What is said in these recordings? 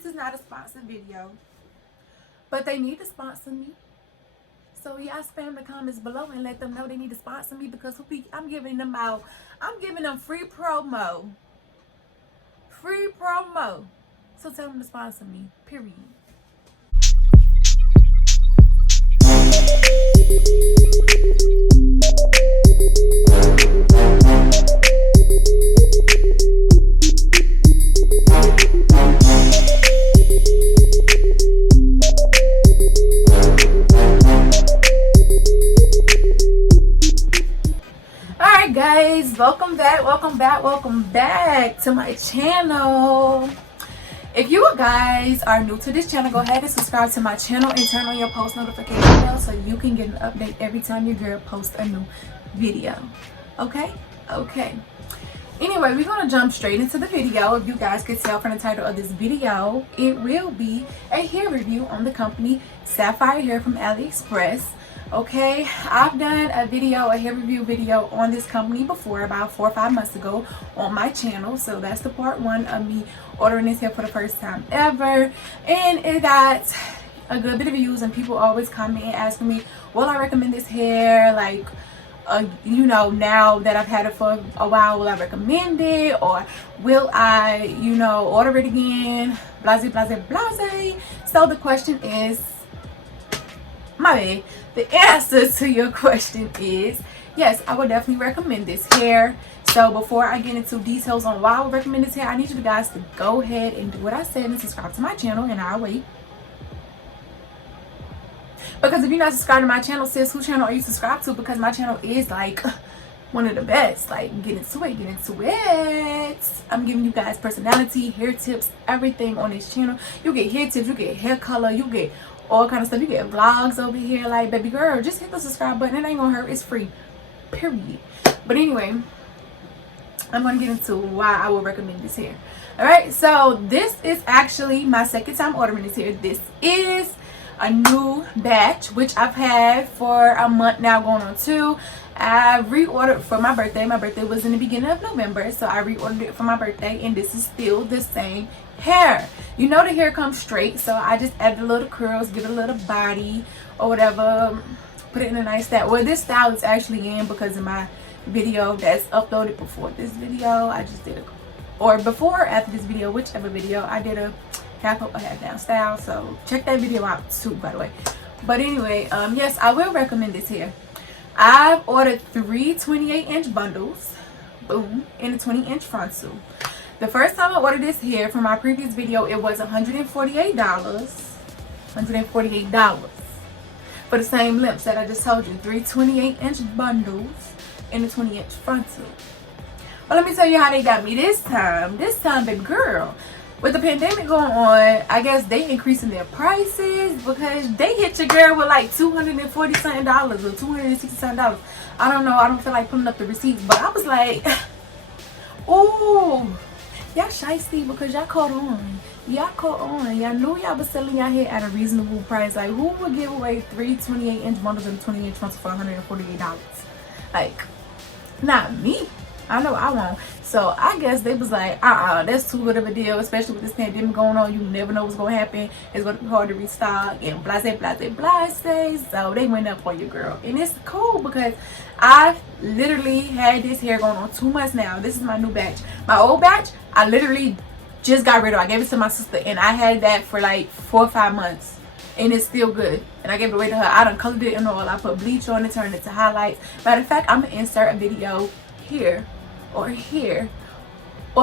this is not a sponsored video, but they need to sponsor me. So y'all spam the comments below and let them know they need to sponsor me, because I'm giving them out. I'm giving them free promo. Free promo. So tell them to sponsor me. Period. Alright guys, welcome back to my channel. If you guys are new to this channel, go ahead and subscribe to my channel and turn on your post notification bell so you can get an update every time your girl posts a new video. Okay. Anyway, we're gonna jump straight into the video. If you guys could tell from the title of this video, it will be a hair review on the company Sapphire Hair from AliExpress. Okay, I've done a hair review video on this company before, about 4 or 5 months ago on my channel. So that's the part 1 of me ordering this hair for the first time ever, and it got a good bit of views, and people always comment asking me, will I recommend this hair? Like, you know, now that I've had it for a while, will I recommend it, or will I, you know, order it again? Blase. So the question is, the answer to your question is yes, I would definitely recommend this hair. So before I get into details on why I would recommend this hair, I need you guys to go ahead and do what I said and subscribe to my channel, and I'll wait. Because if you're not subscribed to my channel, sis, whose channel are you subscribed to? Because my channel is like one of the best. Like, get into it. I'm giving you guys personality, hair tips, everything on this channel. You get hair tips, you get hair color, you get all kind of stuff. You get vlogs over here. Like, baby girl, just hit the subscribe button. It ain't gonna hurt. It's free, period. But anyway, I'm gonna get into why I would recommend this hair. All right, so this is actually my second time ordering this hair. This is a new batch, which I've had for a month now, going on 2. I reordered for my birthday. My birthday was in the beginning of November, so I reordered it for my birthday, and this is still the same hair. You know, the hair comes straight, so I just added a little curls, give it a little body or whatever, put it in a nice style. Well, this style is actually in because of my video that's uploaded before this video. I just did or before or after this video, whichever video, I did a half up, a half down style. So check that video out too, by the way. But anyway, yes, I will recommend this hair. I've ordered 3 28-inch bundles, boom, and a 20-inch frontal. The first time I ordered this hair from my previous video, it was $148. $148 for the same lengths that I just told you. 3 28-inch bundles and a 20-inch frontal. But let me tell you how they got me this time. This time, baby girl, with the pandemic going on, I guess they increasing their prices, because they hit your girl with like $240 something or $260 something. I don't know. I don't feel like putting up the receipts, but I was like, oh, y'all shiesty, because y'all caught on. Y'all knew y'all was selling y'all hair at a reasonable price. Like, who would give away 3 28-inch bundles and 20-inch fronts for $148? Like, not me. I know I won't. So I guess they was like, that's too good of a deal, especially with this pandemic going on. You never know what's gonna happen. It's gonna be hard to restock and blase. So they went up for you, girl. And it's cool, because I've literally had this hair going on 2 months now. This is my new batch. My old batch, I literally just got rid of. I gave it to my sister, and I had that for like 4 or 5 months, and it's still good. And I gave it away to her. I done colored it in oil. I put bleach on it, turned it to highlights. Matter of fact, I'm gonna insert a video here or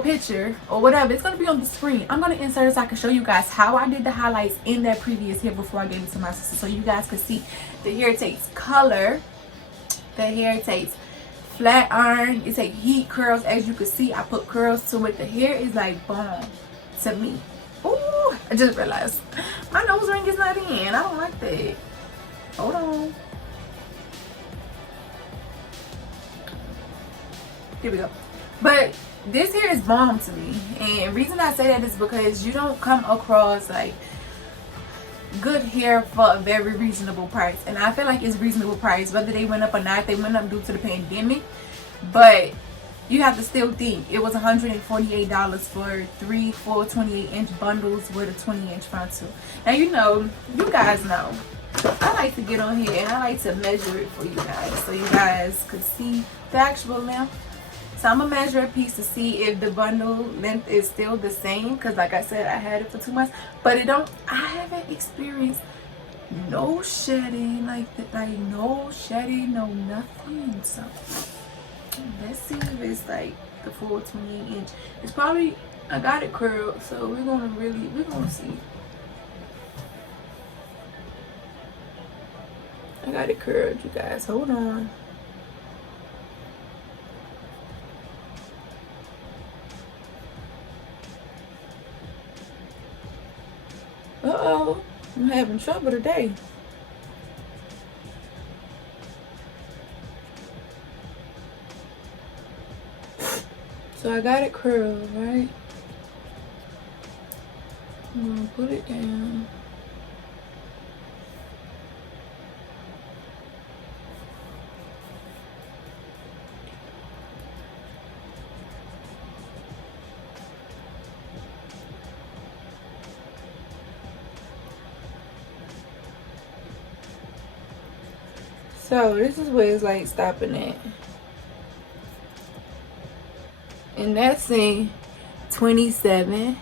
picture or whatever. It's gonna be on the screen. I'm gonna insert it so I can show you guys how I did the highlights in that previous hair before I gave it to my sister, so you guys can see the hair takes color, the hair takes flat iron, it takes heat curls. As you can see, I put curls to it. The hair is like bomb to me. Ooh, I just realized my nose ring is not in. I don't like that. Hold on. Here we go. But this hair is bomb to me, and reason I say that is because you don't come across like good hair for a very reasonable price, and I feel like it's reasonable price whether they went up or not. They went up due to the pandemic, but you have to still think it was $148 for 3 full 28-inch bundles with a 20-inch frontal. Now, you know, you guys know, I like to get on here and I like to measure it for you guys so you guys could see the actual length. So I'm gonna measure a piece to see if the bundle length is still the same, because like I said, I had it for 2 months, but I haven't experienced no shedding, like no shedding, no nothing. So let's see if it's like the full 28-inch. It's probably, I got it curled, so we're gonna see. I got it curled, you guys. Hold on. Uh-oh. I'm having trouble today. So I got it curled, right? I'm gonna put it down. So this is where it's like stopping at. And that's in 27.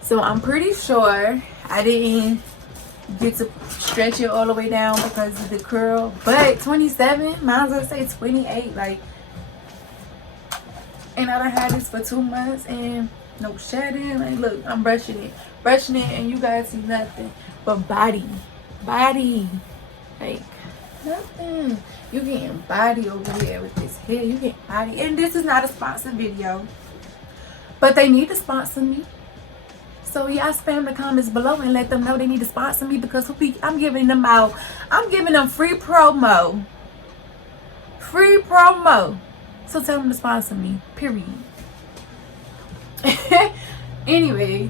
So I'm pretty sure I didn't get to stretch it all the way down because of the curl. But 27, might as well say 28. Like, and I done had this for 2 months and no shedding. Like, look, I'm brushing it, and you guys see nothing but body. Like, nothing. You getting body over here with this hair. You getting body. And this is not a sponsored video, but they need to sponsor me. So y'all spam the comments below and let them know they need to sponsor me, because I'm giving them out. I'm giving them free promo. So tell them to sponsor me. Period. Anyway.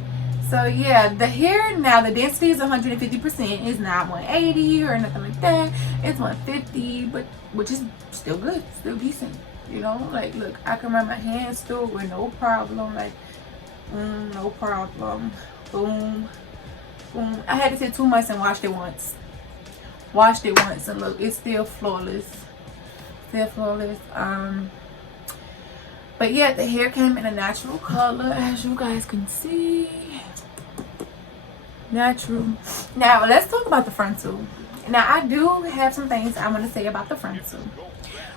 So yeah, the hair now, the density is 150%. It's not 180 or nothing like that. It's 150, but which is still good, still decent. You know, like look, I can run my hands through it with no problem. Like, no problem. Boom, boom. I had to take 2 months and washed it once. And look, it's still flawless. But yeah, the hair came in a natural color, as you guys can see. Natural. Now let's talk about the frontal. Now I do have some things I want to say about the frontal,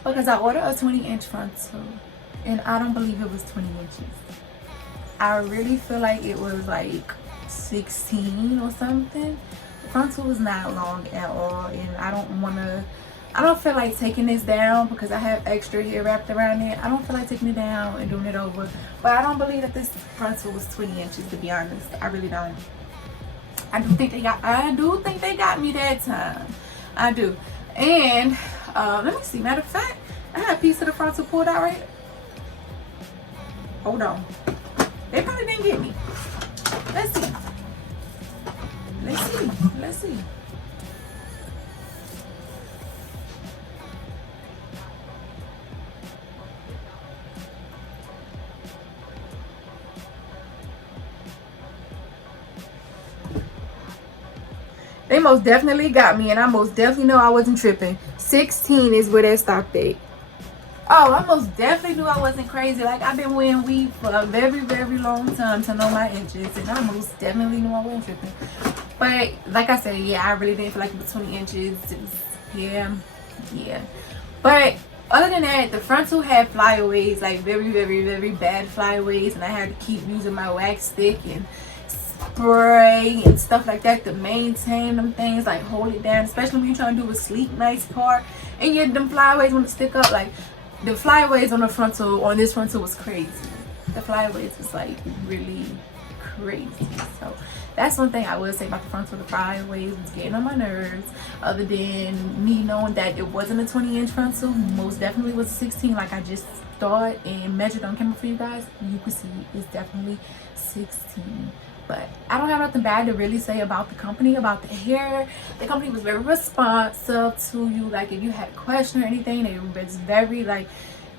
because I ordered a 20-inch frontal and I don't believe it was 20 inches. I really feel like it was like 16 or something. The frontal was not long at all, and I don't feel like taking this down because I have extra hair wrapped around it. I don't feel like taking it down and doing it over, but I don't believe that this frontal was 20 inches, to be honest. I really don't. I do think they got me that time. I do. And let me see. Matter of fact, I had a piece of the frontal pulled out right here. Hold on. They probably didn't get me. Let's see. They most definitely got me, and I most definitely know I wasn't tripping. 16 is where that stopped at. Oh, I most definitely knew I wasn't crazy. Like, I've been wearing weave for a very, very long time to know my inches, and I most definitely knew I wasn't tripping. But like I said, yeah, I really didn't feel like it was 20 inches. It was, yeah. But other than that, the frontal had flyaways, like very, very, very bad flyaways, and I had to keep using my wax stick and spray and stuff like that to maintain them things, like hold it down, especially when you're trying to do a sleek, nice part, and yet them flyaways want to stick up. Like, the flyaways on this frontal was crazy. The flyaways was like really crazy. So that's one thing I would say about the frontal. The flyaways was getting on my nerves. Other than me knowing that it wasn't a 20-inch frontal, most definitely was a 16, like I just thought and measured on camera for you guys. You can see it's definitely 16. But I don't have nothing bad to really say about the company, about the hair. The company was very responsive to you. Like, if you had a question or anything, they was very, like,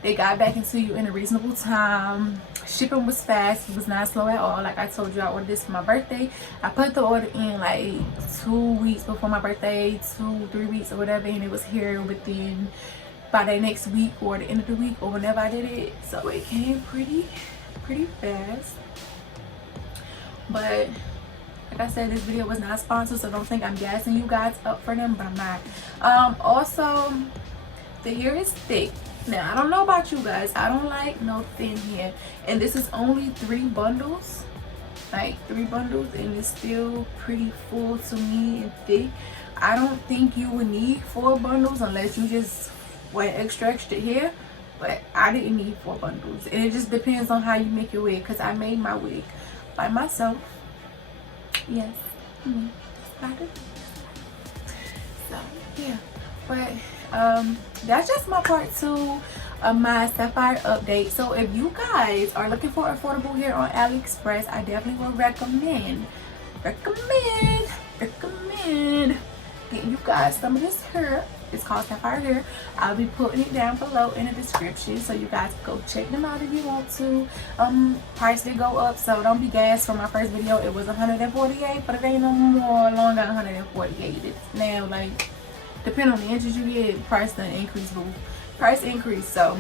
They got back into you in a reasonable time. Shipping was fast. It was not slow at all. Like I told you, I ordered this for my birthday. I put the order in like 2 weeks before my birthday, 2-3 weeks or whatever, and it was here within by the next week or the end of the week or whenever I did it. So it came pretty fast. But like I said, this video was not sponsored, so don't think I'm gassing you guys up for them, but I'm not. Also, the hair is thick. Now I don't know about you guys, I don't like no thin hair, and this is only 3 bundles, like 3 bundles, and it's still pretty full to me and thick. I don't think you would need 4 bundles unless you just went extra hair, but I didn't need 4 bundles, and it just depends on how you make your wig, because I made my wig by myself. Yes, I did. So yeah, but that's just my part 2 of my Sapphire update. So if you guys are looking for affordable hair on AliExpress, I definitely will recommend getting you guys some of this hair. It's called Sapphire Hair. I'll be putting it down below in the description, so you guys can go check them out if you want to. Price did go up, so don't be gassed. For my first video it was $148, but it ain't no more longer than $148. It's now, like, depending on the inches you get, price done increase, boo. Price increase. So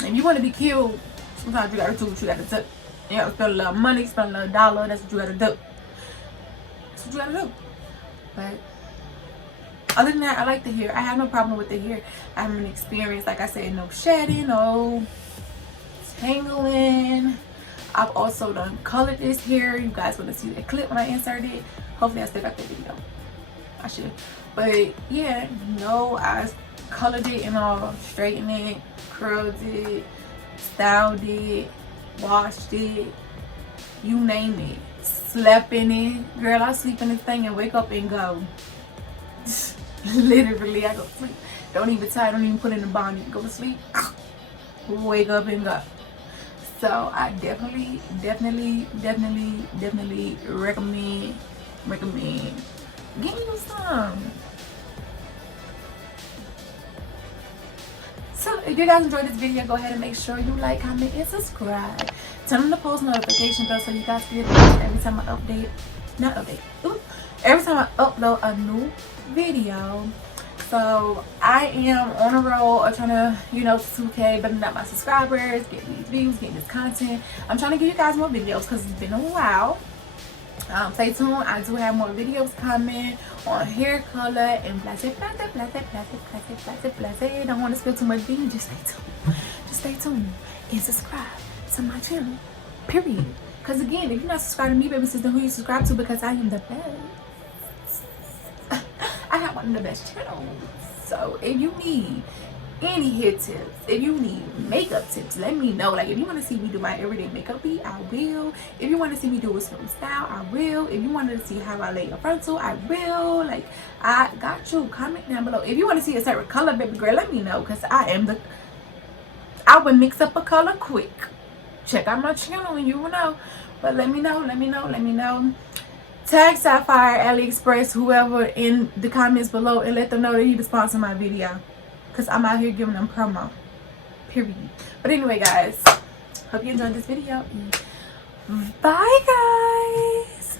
if you want to be cute, sometimes you gotta do what you gotta do. You gotta spend a little money, spend a little dollar. That's what you gotta do. That's what you gotta do. But other than that, I like the hair. I have no problem with the hair. I haven't experienced, like I said, no shedding, no tangling. I've also done colored this hair. You guys want to see the clip when I insert it. Hopefully I still got the video. I should. But yeah, no, I colored it and all, straightened it, curled it, styled it, washed it, you name it. Slept in it. Girl, I sleep in this thing and wake up and go. Literally, I go to sleep. Don't even tie, don't even put in the bonnet. Go to sleep, wake up and go. So I definitely recommend getting you some. So if you guys enjoyed this video, go ahead and make sure you like, comment, and subscribe. Turn on the post notification bell so you guys get notified every time I every time I upload a new video. So I am on a roll of trying to, 2K, building up my subscribers, getting these views, getting this content. I'm trying to give you guys more videos because it's been a while. Stay tuned. I do have more videos coming on hair color and blase. Don't want to spill too much beans. Just stay tuned and subscribe to my channel, period. Because again, if you're not subscribed to me, baby sister, who you subscribe to? Because I am the best. I have one of the best channels. So if you need any hair tips, if you need makeup tips, let me know. Like, if you want to see me do my everyday makeup beat, I will. If you want to see me do a certain style, I will. If you want to see how I lay a frontal, I will. Like, I got you. Comment down below. If you want to see a certain color, baby girl, let me know, because I would mix up a color quick. Check out my channel and you will know. But let me know. Tag Sapphire, AliExpress, whoever in the comments below, and let them know that you can sponsor my video, because I'm out here giving them promo, period. But anyway, guys, hope you enjoyed this video. Bye, guys.